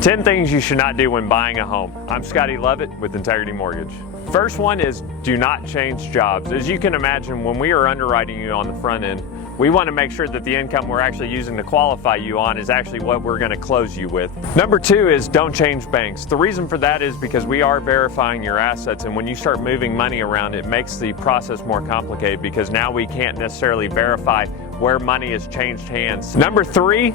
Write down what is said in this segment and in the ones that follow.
10 things you should not do when buying a home. I'm Scotty Lovett with Integrity Mortgage. First one is do not change jobs. As you can imagine, when we are underwriting you on the front end, we want to make sure that the income we're actually using to qualify you on is actually what we're going to close you with. Number two is don't change banks. The reason for that is because we are verifying your assets, and when you start moving money around, it makes the process more complicated because now we can't necessarily verify where money has changed hands. Number three,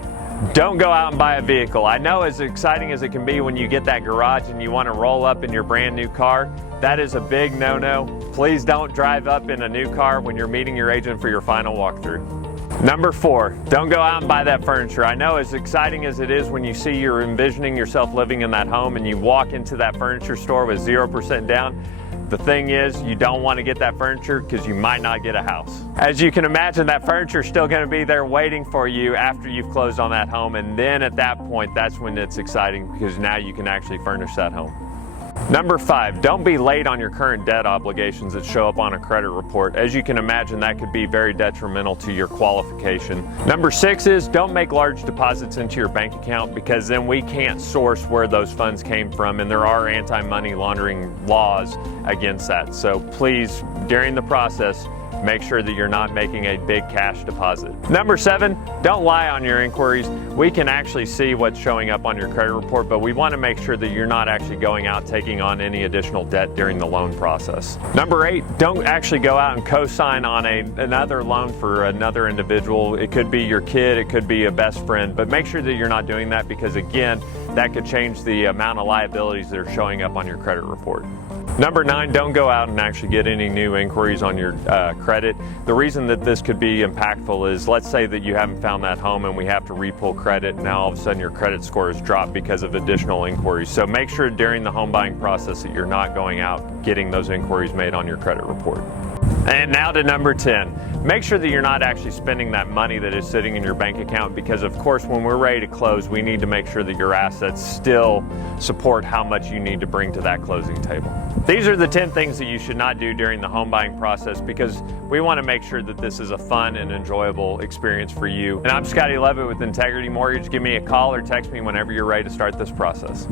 don't go out and buy a vehicle. I know as exciting as it can be when you get that garage and you want to roll up in your brand new car, that is a big no-no. Please don't drive up in a new car when you're meeting your agent for your final walkthrough. Number four, don't go out and buy that furniture. I know as exciting as it is when you see you're envisioning yourself living in that home and you walk into that furniture store with 0% down, the thing is, you don't want to get that furniture because you might not get a house. As you can imagine, that furniture is still going to be there waiting for you after you've closed on that home, and then at that point, that's when it's exciting because now you can actually furnish that home. Number five, don't be late on your current debt obligations that show up on a credit report. As you can imagine, that could be very detrimental to your qualification. Number six is don't make large deposits into your bank account because then we can't source where those funds came from, and there are anti-money laundering laws against that. So please, during the process, make sure that you're not making a big cash deposit. Number seven, don't lie on your inquiries. We can actually see what's showing up on your credit report, but we want to make sure that you're not actually going out taking on any additional debt during the loan process. Number eight, don't actually go out and co-sign on another loan for another individual. It could be your kid, it could be a best friend, but make sure that you're not doing that because again, that could change the amount of liabilities that are showing up on your credit report. Number nine, don't go out and actually get any new inquiries on your credit. The reason that this could be impactful is, let's say that you haven't found that home and we have to re-pull credit. Now all of a sudden your credit score has dropped because of additional inquiries. So make sure during the home buying process that you're not going out getting those inquiries made on your credit report. And now to number 10, make sure that you're not actually spending that money that is sitting in your bank account because of course when we're ready to close, we need to make sure that your assets still support how much you need to bring to that closing table. These are the 10 things that you should not do during the home buying process because we want to make sure that this is a fun and enjoyable experience for you. And I'm Scotty Lovett with Integrity Mortgage. Give me a call or text me whenever you're ready to start this process.